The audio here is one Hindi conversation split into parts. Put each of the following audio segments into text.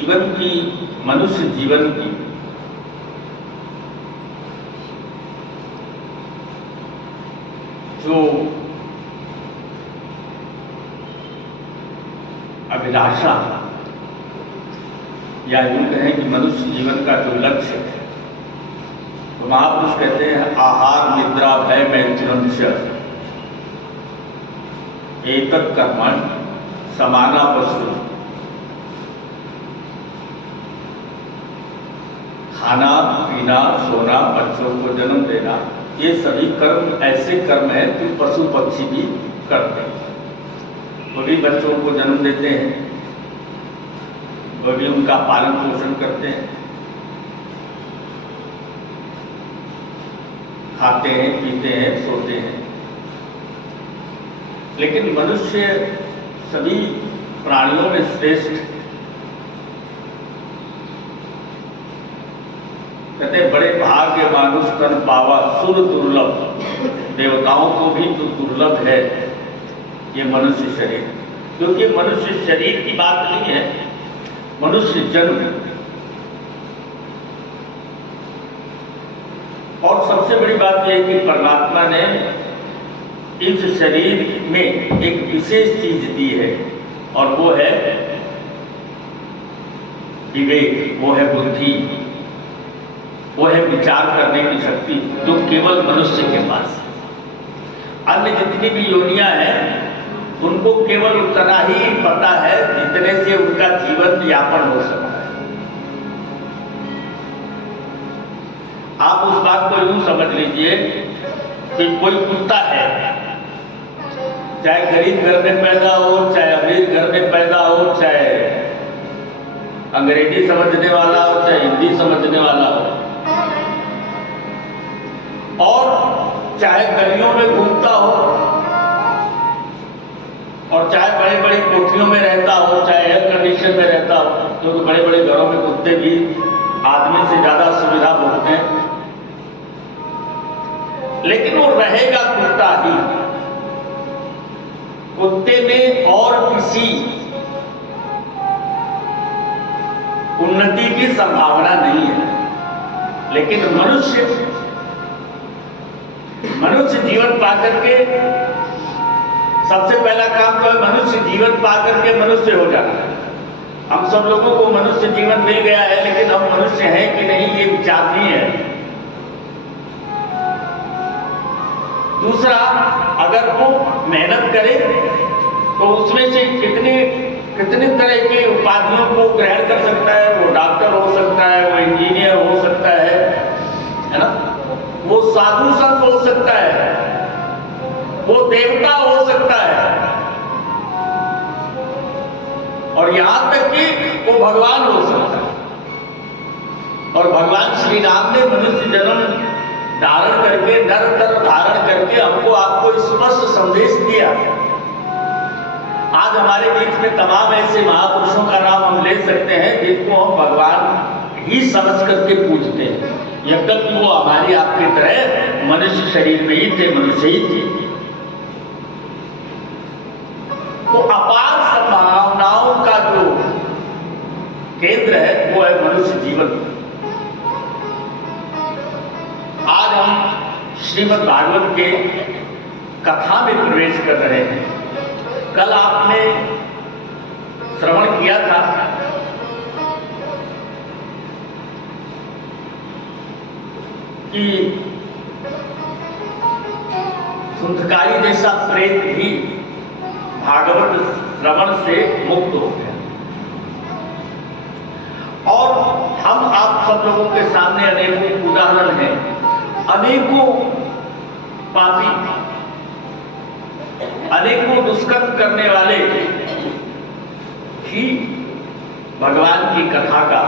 जीवन की, मनुष्य जीवन की जो अभिलाषा या यूं कहें कि मनुष्य जीवन का जो लक्ष्य है, तो महापुरुष कहते हैं आहार निद्रा भय मैथुनम च एतत् कर्मण समाना वस्तु। खाना पीना सोना बच्चों को जन्म देना, ये सभी कर्म ऐसे कर्म हैं जो पशु पक्षी भी करते हैं। वो भी बच्चों को जन्म देते हैं, वो भी उनका पालन पोषण करते हैं, खाते हैं पीते हैं सोते हैं। लेकिन मनुष्य सभी प्राणियों में श्रेष्ठ, कहते बड़े भाग्य मानुष तन पावा सुर दुर्लभ। देवताओं को भी तो दुर्लभ है ये मनुष्य शरीर, क्योंकि मनुष्य शरीर की बात नहीं है, मनुष्य जन्म। और सबसे बड़ी बात यह है कि परमात्मा ने इस शरीर में एक विशेष चीज दी है, और वो है विवेक, वो है बुद्धि, वो है विचार करने की शक्ति, जो केवल मनुष्य के पास है। अन्य जितनी भी योनियां हैं उनको केवल उतना ही पता है जितने से उनका जीवन यापन हो सकता है। आप उस बात को यूं समझ लीजिए कि कोई कुत्ता है, चाहे गरीब घर में पैदा हो, चाहे अमीर घर में पैदा हो, चाहे अंग्रेजी समझने वाला हो, चाहे हिंदी समझने वाला हो, और चाहे गलियों में घूमता हो, और चाहे बड़ी बड़ी कोठरियों में रहता हो, चाहे एयर कंडीशन में रहता हो, क्योंकि बड़े बड़े घरों में कुत्ते भी आदमी से ज्यादा सुविधा भोगते हैं, लेकिन वो रहेगा कुत्ता ही। कुत्ते में और किसी उन्नति की संभावना नहीं है। लेकिन मनुष्य जीवन पाकर के सबसे पहला काम तो है मनुष्य जीवन पाकर के मनुष्य हो जाना है। हम सब लोगों को मनुष्य जीवन मिल गया है, लेकिन हम मनुष्य हैं कि नहीं ये विचार नहीं है। दूसरा, अगर वो मेहनत करे तो उसमें से कितने तरह के उपाधियों को ग्रहण कर सकता है। वो डॉक्टर हो सकता है, वो इंजीनियर हो सकता है ना, वो साधु संत हो सकता है, वो देवता हो सकता है, और यहां तक कि वो भगवान हो सकता है। और भगवान श्री राम ने मनुष्य जन्म धारण करके, नर तन धारण करके हमको आपको स्पष्ट संदेश दिया। आज हमारे बीच में तमाम ऐसे महापुरुषों का नाम हम ले सकते हैं जिनको हम भगवान ही समझ करके पूजते हैं, यद्यपि वो हमारी आपकी तरह मनुष्य शरीर में ही थे, मनुष्य ही थे। तो अपार संभावनाओं का जो केंद्र है वो है मनुष्य जीवन। आज हम श्रीमद् भागवत के कथा में प्रवेश कर रहे हैं। कल आपने श्रवण किया था कि सुंदकारी जैसा प्रेत भी भागवत श्रवण से मुक्त हो गया। और हम आप सब लोगों के सामने अनेकों उदाहरण हैं, अनेकों पापी, अनेकों दुष्कर्म करने वाले ही भगवान की कथा का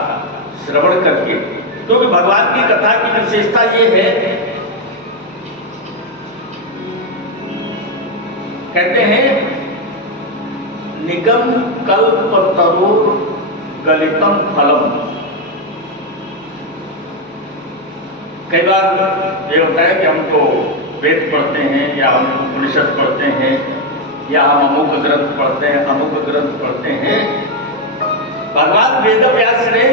श्रवण करके, क्योंकि भगवान की कथा की विशेषता ये है, कहते हैं निगम कल्प तरोर गलितम फलम। कई बार ये होता है कि हमको वेद पढ़ते हैं, या हम उपनिषद पढ़ते हैं, या हम अमुक ग्रंथ पढ़ते हैं, अमुक ग्रंथ पढ़ते हैं, भगवान वेदव्यास ने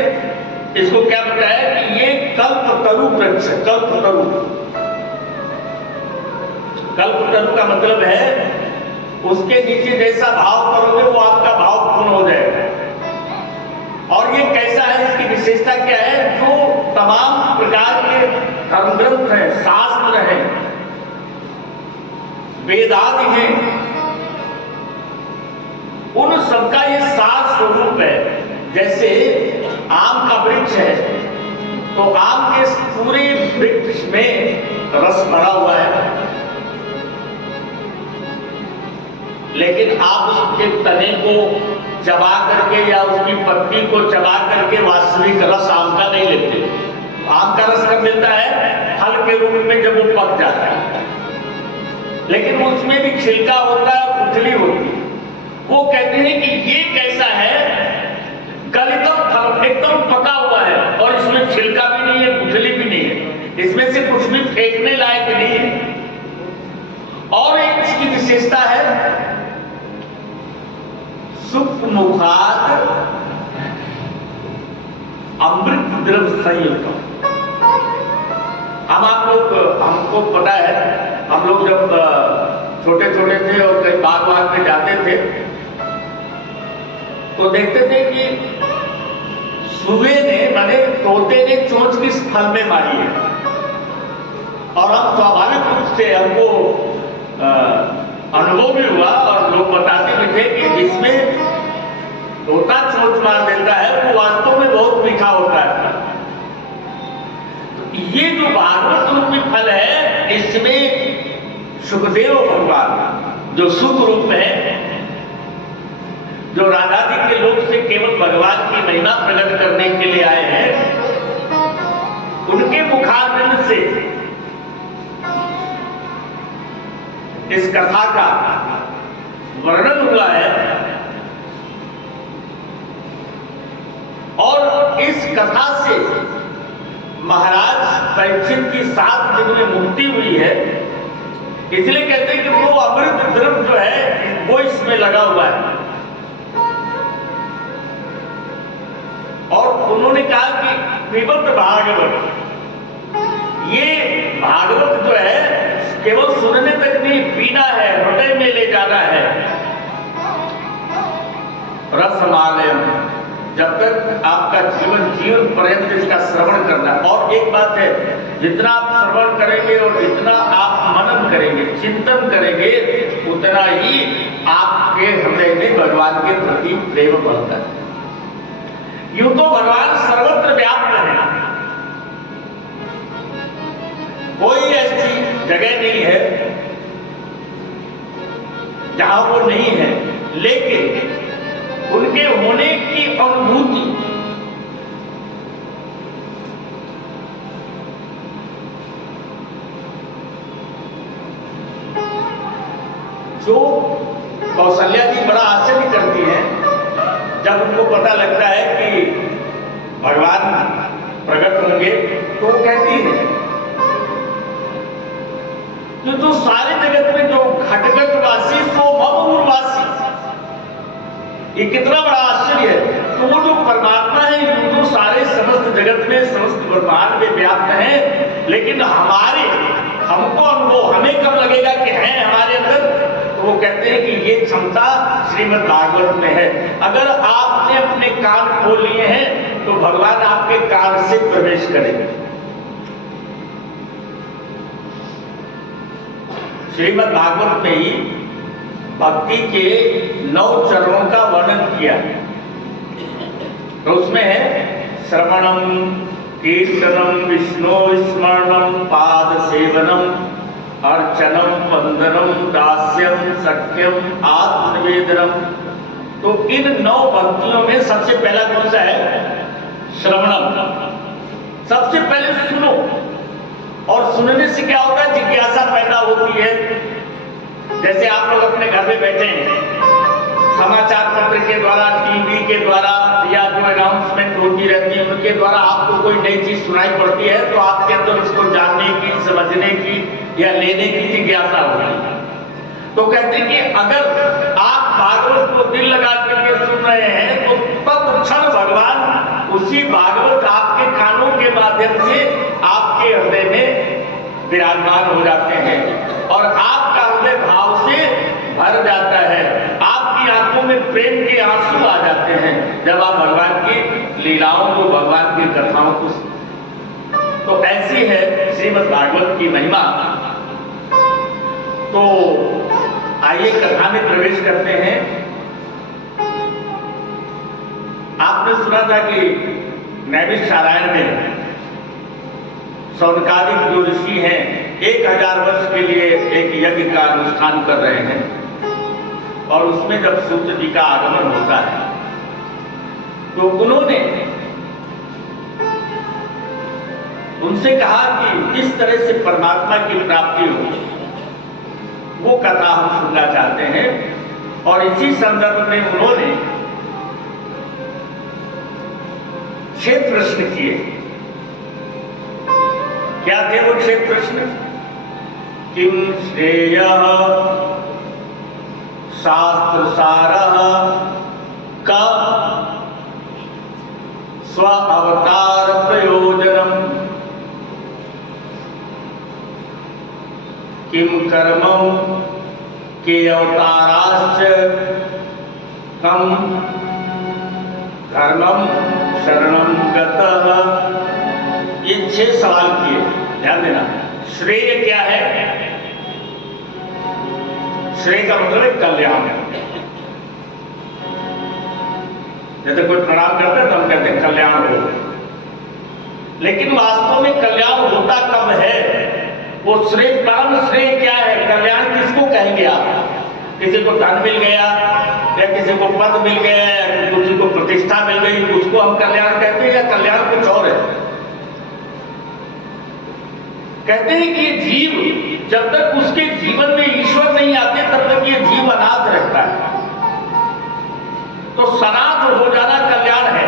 इसको क्या बताया कि ये कल्पतरु वृक्ष है। कल्पतरु, कल्पतरु का मतलब है उसके नीचे जैसा भाव करोगे वो आपका भाव पूर्ण हो जाएगा। और ये कैसा है, इसकी विशेषता क्या है? जो तमाम प्रकार के धर्म ग्रंथ हैं, शास्त्र हैं, वेदादि हैं, उन सबका ये सार स्वरूप है। जैसे आम का वृक्ष है तो आम के पूरे वृक्ष में रस भरा हुआ है, लेकिन आप उसके तने को चबा करके या उसकी पत्ती को चबा करके वास्तविक रस आम का नहीं लेते। आम का रस कब मिलता है? फल के रूप में, जब वो पक जाता है, लेकिन उसमें भी छिलका होता है, गुठली होती है। वो कहते हैं कि ये कैसा है, गलितम फल, एकदम पका हुआ है और इसमें छिलका भी नहीं है, गुठली भी नहीं है, इसमें से कुछ भी फेंकने लायक नहीं है। और एक इसकी विशेषता है सुखमुखात अमृत द्रव्य संयुक्त। हम आप लोग, हमको पता है, हम लोग जब छोटे छोटे थे और कहीं बाग में जाते थे तो देखते थे कि सुबह ने, माने तोते ने चोंच किस फल में मारी है, और हम स्वाभाविक रूप से हमको अनुभव भी हुआ और लोग बताते भी थे कि जिसमें तोता चोंच मार देता है वो वास्तव में बहुत मीठा होता है। तो ये जो भागवत रूपी फल है, इसमें सुखदेव भगवान जो सुख रूप में है, जो राधा जी के लोक से केवल भगवान की महिमा प्रकट करने के लिए आए हैं, उनके मुखारविंद से इस कथा का वर्णन हुआ है। और इस कथा से महाराज परीक्षित की 7 दिन में मुक्ति हुई है। इसलिए कहते हैं कि वो अमृत द्रव्य जो है वो इसमें लगा हुआ है। और उन्होंने कहा कि पिबत भागवत, ये भागवत जो है केवल सुनने तक नहीं, पीना है, हृदय में ले जाना है। रसमालय, जब तक आपका जीवन पर्यंत इसका श्रवण करना। और एक बात है, जितना आप श्रवण करेंगे और जितना आप मनन करेंगे, चिंतन करेंगे, उतना ही आपके हृदय में भगवान के प्रति प्रेम बढ़ता है। यूं तो भगवान सर्वत्र व्याप्त है, कोई ऐसी जगह नहीं है जहां वो नहीं है, लेकिन उनके होने की अनुभूति जो कौशल्या जी बड़ा आश्चर्य करती हैं जब उनको पता लगता है कि भगवान प्रकट होंगे, तो कहती है तो सारे जगत में जो घटगट वासी सो ममूरवासी, ये कितना बड़ा आश्चर्य है। तो वो जो परमात्मा है, ये तो सारे समस्त जगत में, समस्त ब्रह्मांड में व्याप्त है, लेकिन हमको अनुभव हमें कब लगेगा कि है हमारे अंदर? तो वो कहते हैं कि ये क्षमता श्रीमद् भागवत में है। अगर आपने अपने कान खोल लिए हैं तो भगवान आपके कान से प्रवेश करेंगे। श्रीमद् भागवत में ही भक्ति के 9 चरणों का वर्णन किया। तो उसमें है श्रवणम, कीर्तनम, विष्णु स्मरणम, पाद सेवनम, अर्चनम, वंदनम, दास्यम, सख्यम, आत्मनिवेदनम। तो इन 9 भक्तियों में सबसे पहला कौन सा है? श्रवणम। सबसे पहले सुनो, और सुनने से क्या होता है? जिज्ञासा पैदा होती है। जैसे आप लोग अपने घर में बैठे हैं, समाचार पत्र के द्वारा, टीवी के द्वारा, या जो अनाउंसमेंट होती रहती है उनके द्वारा आपको कोई नई चीज सुनाई पड़ती है, तो आपके अंदर उसको जानने की, समझने की या लेने की जिज्ञासा होती है। तो कहते हैं कि अगर आप भागवत को दिल लगा करके सुन रहे हैं तो तब क्षण भगवान उसी भागवत आपके कानों के माध्यम से आपके हृदय में विराजमान हो जाते हैं और आपका हृदय भाव से भर जाता है। आपकी आंखों में प्रेम के आंसू आ जाते हैं जब आप भगवान की लीलाओं को, भगवान की कथाओं को। तो ऐसी है श्रीमद् भागवत की महिमा। तो आइए कथा में प्रवेश करते हैं। आपने सुना था कि नैमिषारण्य में शौनकादिक जो ऋषि हैं 1000 वर्ष के लिए एक यज्ञ का अनुष्ठान कर रहे हैं और उसमें जब सूत जी का आगमन होता है तो उन्होंने उनसे कहा कि किस तरह से परमात्मा की प्राप्ति हो, वो कथा हम सुनना चाहते हैं। और इसी संदर्भ में उन्होंने 6 प्रश्न किए। क्या थे वो 6 प्रश्न? किम श्रेयः शास्त्र सारः का स्व अवतार प्रयोजनम किम कर्मं के अवताराश्च कम धर्मम शरणं गतः। ये 6 सवाल किए, ध्यान देना। श्रेय क्या है? श्रेय का मतलब है कल्याण। जैसे कोई प्रणाम करता है तो हम कहते हैं कल्याण हो, लेकिन वास्तव में कल्याण होता कब है? वो श्रेय, परम श्रेय क्या है? कल्याण किसको कहेंगे आप? किसी को धन मिल गया या किसी को पद मिल गया या किसी को प्रतिष्ठा मिल गई, उसको हम कल्याण कहते हैं या कल्याण कुछ और है? कहते हैं कि ये जीव जब तक उसके जीवन में ईश्वर नहीं आते तब तक ये जीव अनाथ रहता है। तो सनाथ हो जाना कल्याण है।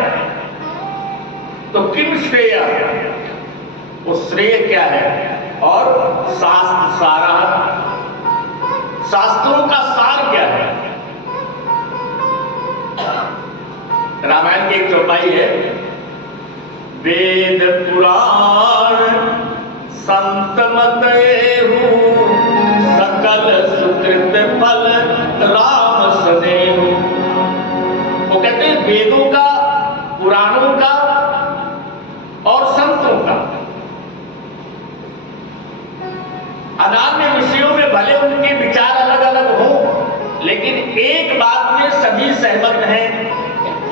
तो किम श्रेय, वो श्रेय क्या है? और शास्त्र सारा, शास्त्रों का सार क्या है? रामायण की एक चौपाई है, वेद पुराण संत मतएहु सकल सुकृत फल राम सदेहु। वो कहते हैं वेदों का, पुराणों का और संतों का, अनान्य विषयों में भले उनके विचार अलग अलग हो, लेकिन एक बात में सभी सहमत हैं।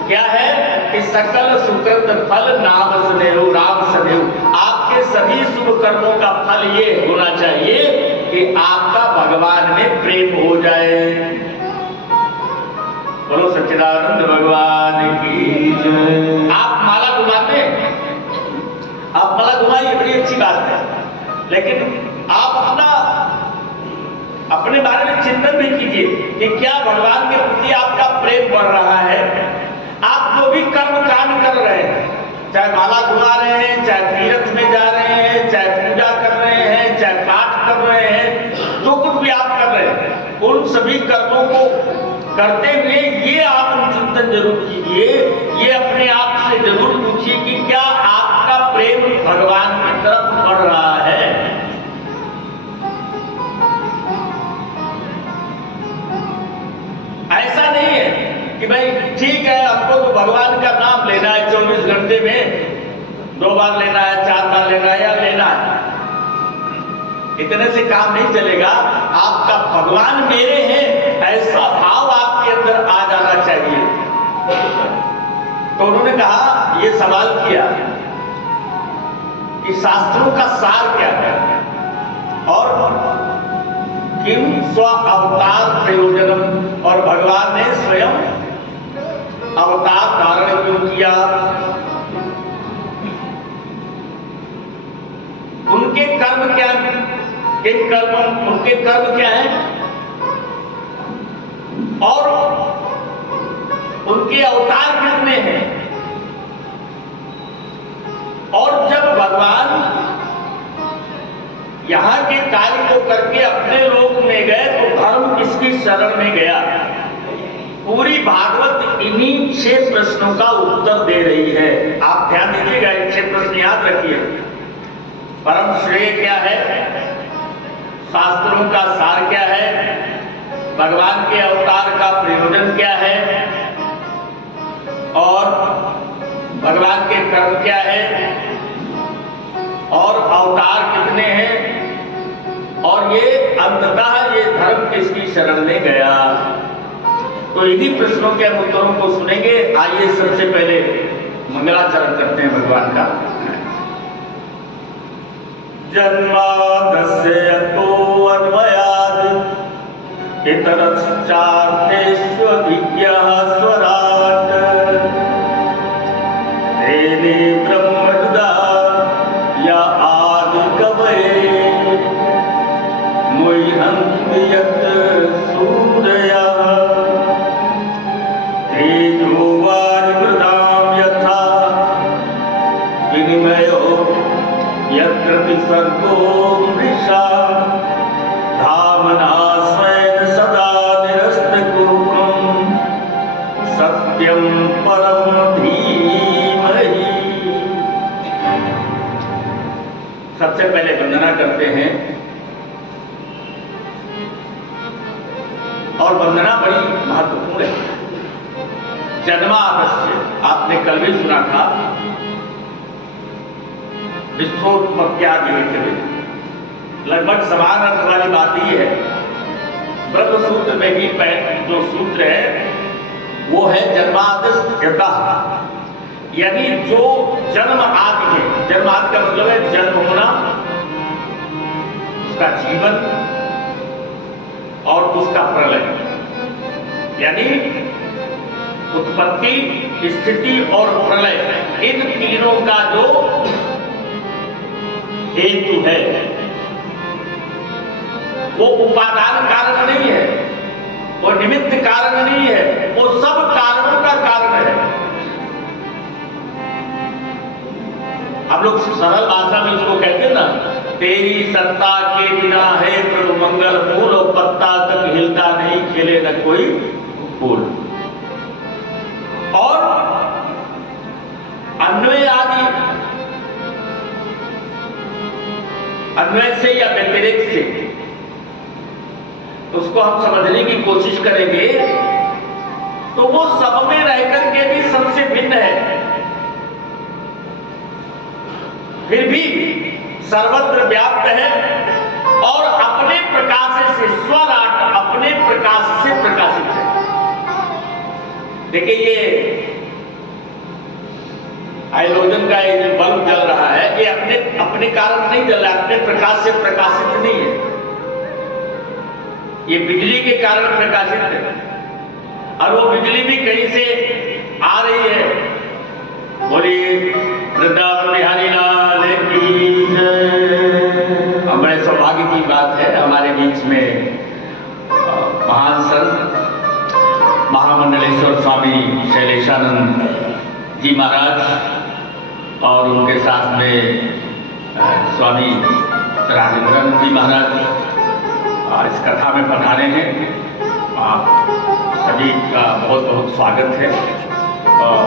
क्या है? कि सकल सुकृत फल नाम सदेहु, राम सदेहु। आपके सभी शुभ कर्मों का फल ये होना चाहिए कि आपका भगवान में प्रेम हो जाए। बोलो सच्चिदानंद भगवान की जय। आप माला घुमाते हैं, आप माला घुमाइए, बड़ी अच्छी बात है, लेकिन आप अपने बारे में चिंतन भी कीजिए कि क्या भगवान के प्रति आपका प्रेम बढ़ रहा है। आप जो भी कर्म कांड कर रहे हैं, चाहे माला घुमा रहे हैं, चाहे तीर्थ में जा रहे हैं, चाहे पूजा कर रहे हैं, चाहे पाठ कर रहे हैं, जो कुछ भी आप कर रहे हैं, उन सभी कर्मों को करते हुए ये आत्मचिंतन जरूर कीजिए, ये अपने आप से जरूर पूछिए कि क्या आपका प्रेम भगवान की तरफ बढ़ रहा है। ऐसा नहीं है कि भाई ठीक है हमको तो भगवान का नाम लेना है 24 घंटे में 2 बार लेना है, 4 बार लेना है या लेना है, इतने से काम नहीं चलेगा। आपका भगवान मेरे हैं ऐसा भाव आपके अंदर आ जाना चाहिए। तो उन्होंने कहा, ये सवाल किया कि शास्त्रों का सार क्या है और किम स्व अवतार प्रयोजनम, और भगवान ने स्वयं अवतार धारण क्यों किया, उनके कर्म क्या, किम कर्म, उनके कर्म क्या है और उनके अवतार कितने हैं। और जब भगवान यहां के कार्य को करके अपने लोक में गए तो धर्म किसकी शरण में गया। पूरी भागवत इन्हीं 6 प्रश्नों का उत्तर दे रही है। आप ध्यान दीजिएगा, ये 6 प्रश्न याद रखिए। परम श्रेय क्या है, शास्त्रों का सार क्या है, भगवान के अवतार का प्रयोजन क्या है, और भगवान के कर्म क्या है, और अवतार कितने हैं, और ये अंततः ये धर्म किसकी शरण में गया। तो इन्हीं प्रश्नों के हम उत्तरों को सुनेंगे। आइए सबसे पहले मंगलाचरण करते हैं भगवान का। जन्मादस्य यतो अन्वयात् इतरश्चार्थेष्वभिज्ञः स्वराट् तेने ब्रह्महृदाय या आदिकवये मुह्यन्ति यत् सूरयः तेजो वारिमृदां यथा विनिमयो यत्र विसर्गो मृषा धामना स्वेन सदा निरस्तकुरुं सत्यं परं धीमहि। सबसे पहले वंदना करते हैं, और वंदना बड़ी महत्वपूर्ण है। जन्मादस्य आपने कल भी सुना था, विश्वोत्पत्त्यादि लगभग समान अर्थ वाली बात ही है। ब्रह्म सूत्र में भी जो सूत्र है वो है जन्मादस्यतः, यानी जो जन्म आदि है। जन्म आदि का मतलब है जन्म होना, उसका जीवन और उसका प्रलय, यानी उत्पत्ति, स्थिति और प्रलय, इन तीनों का जो हेतु है वो उपादान कारण नहीं है, वो निमित्त कारण नहीं है, वो सब कारणों का कारण है। हम लोग सरल भाषा में उसको कहते हैं ना, तेरी सत्ता के बिना है प्रभु मंगल फूल, और पत्ता तक हिलता नहीं, खिले न कोई फूल। और अन्वय आदि, अन्वय से या व्यतिरेक से उसको हम समझने की कोशिश करेंगे तो वो सब में रह करके भी सबसे भिन्न है, फिर भी सर्वत्र व्याप्त है, और अपने प्रकाश से स्वराट, अपने प्रकाश से प्रकाशित है। देखिए ये हाइड्रोजन का ये जो बल्ब जल रहा है, ये अपने कारण नहीं जल रहा है, अपने प्रकाश से प्रकाशित नहीं है, ये बिजली के कारण प्रकाशित है। और वो बिजली भी कहीं से आ रही है। बोलिए वृंदावन बिहारी लाल की जय। बड़े सौभाग्य की बात है, हमारे बीच में महान संत महामंडलेश्वर स्वामी शैलेशानंद जी महाराज और उनके साथ में स्वामी राजेंद्रानंद जी महाराज इस कथा में पधारे हैं। आप सभी का बहुत बहुत स्वागत है। और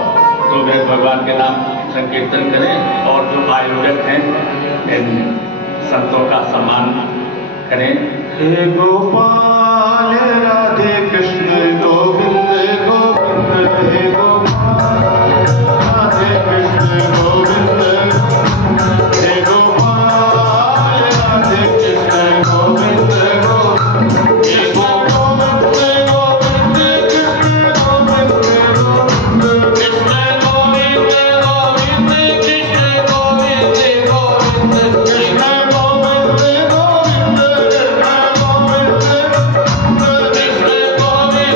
तो भगवान के नाम संकीर्तन करें, और जो आयोजक हैं इन संतों का सम्मान करें। हे गोपाल राधे कृष्ण गोविंद गोविंद, हे गोपाल राधे कृष्ण गोविंद, हे गोपाल राधे कृष्ण गोविंद गोविंद, हे गोविंद गोविंद कृष्ण गोविंद गोविंद, कृष्ण गोविंद गोविंद कृष्ण गोविंद गोविंद, कृष्ण गोविंद गोविंद कृष्ण गोविंद, कृष्ण गोविंद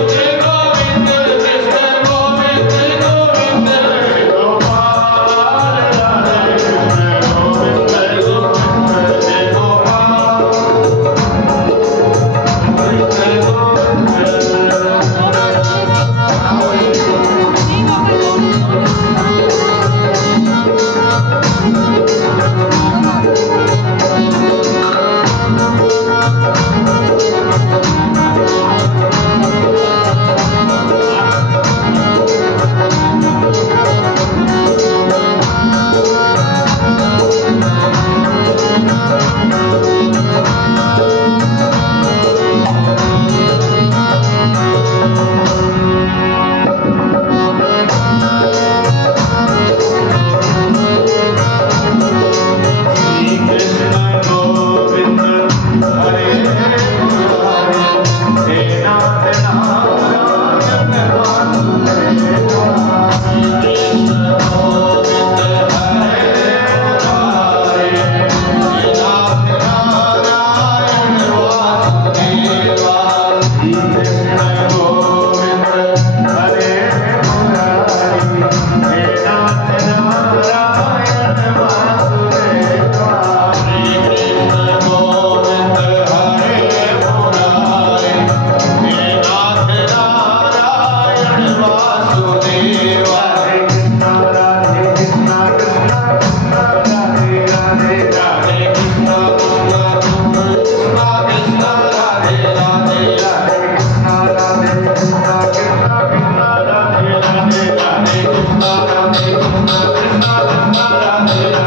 राधे कृष्ण कृष्ण कृष्ण राधे राधे